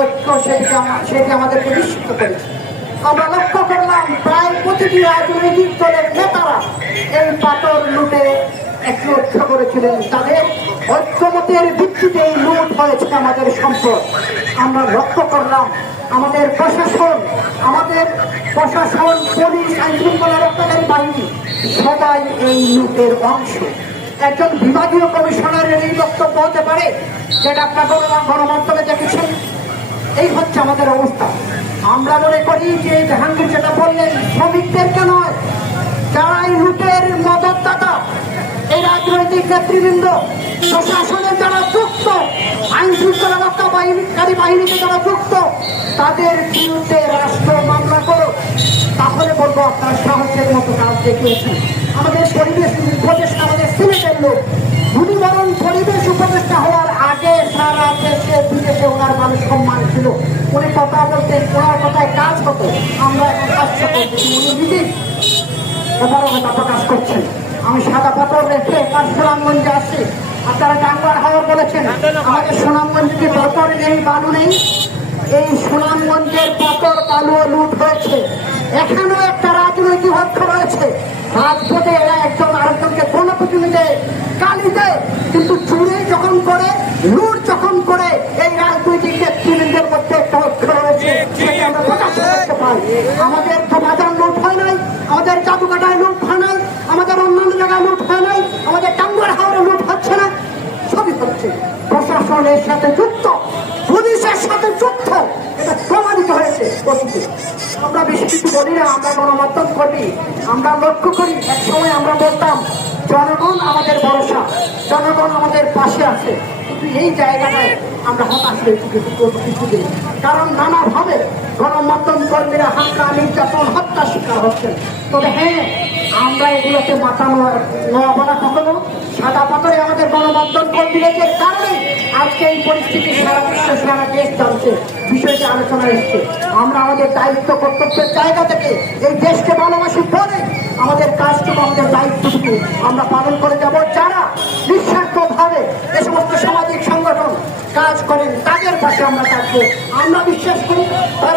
ঐক্য সেটি আমাদেরকে নিশ্চিত করেছে। আমরা লক্ষ্য করলাম প্রায় প্রতিটি রাজনৈতিক দলের নেতারা এই পাথর লুটে একটি ঐক্য করেছিলেন। তাদের ঐক্যমতের ভিত্তিতে লুট হয়েছে আমাদের সম্পদ। আমরা লক্ষ্য করলাম আমাদের প্রশাসন, পুলিশ, আইন শৃঙ্খলা রক্ষাকারী বাহিনী সবাই এই লুটের অংশ। একজন বিভাগীয় কমিশনারের এই বক্তব্য হতে পারে, যেটা আপনারা গণমাধ্যমে দেখেছেন। এই হচ্ছে আমাদের অবস্থা। আমরা মনে করি যে জাহাঙ্গীর যেটা বললেন, শ্রমিকদেরকে নয়, যারা এই লুটের মদতদাতা, এই রাজনৈতিক নেতৃবৃন্দ, প্রশাসনের যারা যুক্ত, আইন শৃঙ্খলা রক্ষাকারী বাহিনীতে যারা যুক্ত, তাদের বিরুদ্ধে রাষ্ট্র মামলা করো। তাহলে বলবো আপনারা সাহসের মতো কাজ দেখিয়েছেন। আমাদের পরিবেশ উপদেষ্টা, আমাদের সিলেটের লোক, উনি বরং পরিবেশ উপদেষ্টা হওয়ার আগে সারা দেশে বিদেশে ওনার মানুষ সম্মান ছিল। উনি কথা বলতেন, ওনার কথায় কাজ হতো। আমরা এখন কাজ করতেছি, উনি নিজেই অপারগতা প্রকাশ করছেন। আমি সাদা পাথর রেখে তার সুনামগঞ্জে আসছি। আপনারা টাঙ্গার হাওয়া বলেছেন, আমাদের সুনামগঞ্জে যে পাথর নেই, বালু নেই, এই সুনামগঞ্জের পাথর বালুও লুট হয়েছে। এখানেও একটা রাজনৈতিক ঐক্য রয়েছে। রাজপথে এরা একজন আরেকজনকে গণপ্রতিনিধি গালি দেয়, কিন্তু চুরি যখন করে, লুট যখন করে, এই রাজনৈতিক নেতৃবৃন্দের মধ্যে একটা ঐক্য রয়েছে, সেটা আমরা প্রকাশ করতে পারি। আমাদের তো বাজার লুট হয় নাই, আমাদের জাদুকাটায় লুট হয় নাই, আমাদের অন্যান্য জায়গায় লুট হয় নাই, আমাদের টাঙ্গুয়ার হাওড়ে লুট হচ্ছে না, সবই হচ্ছে প্রশাসনের সাথে যুক্ত, পুলিশের সাথে যুক্ত। এটা প্রমাণিত হয়েছে অতীতে। আমরা বেশি কিছু বলি না, আমরা গণমাধ্যম করি। আমরা লক্ষ্য করি, এক সময় আমরা বলতাম জনগণ আমাদের ভরসা, জনগণ আমাদের পাশে আছে, কিন্তু এই জায়গাটায় আমরা হতাশ হয়েছি কিছু দিন। কারণ নানাভাবে গণমাধ্যম কর্মীরা হামলা, নির্যাতন, হত্যার শিকার হচ্ছেন। তবে হ্যাঁ, আমরা এগুলোকে মাথা নোয়াবো না কখনো। সাদা পাথরে আমাদের গণমাধ্যম কর্মীদের কারণে আজকে এই পরিস্থিতি সারা বিশ্ব, সারা দেশ জানছে, বিষয়টি আলোচনা এসছে। আমরা আমাদের দায়িত্ব কর্তব্যের জায়গা থেকে এই দেশকে ভালোবাসি বলে আমাদের কাজটুকু, আমাদের দায়িত্বটুকু আমরা পালন করে যাব। যারা নিঃস্বার্থভাবে এ সমস্ত সামাজিক সংগঠন কাজ করেন, তাদের পাশে আমরা থাকবো। আমরা বিশ্বাস করি তারা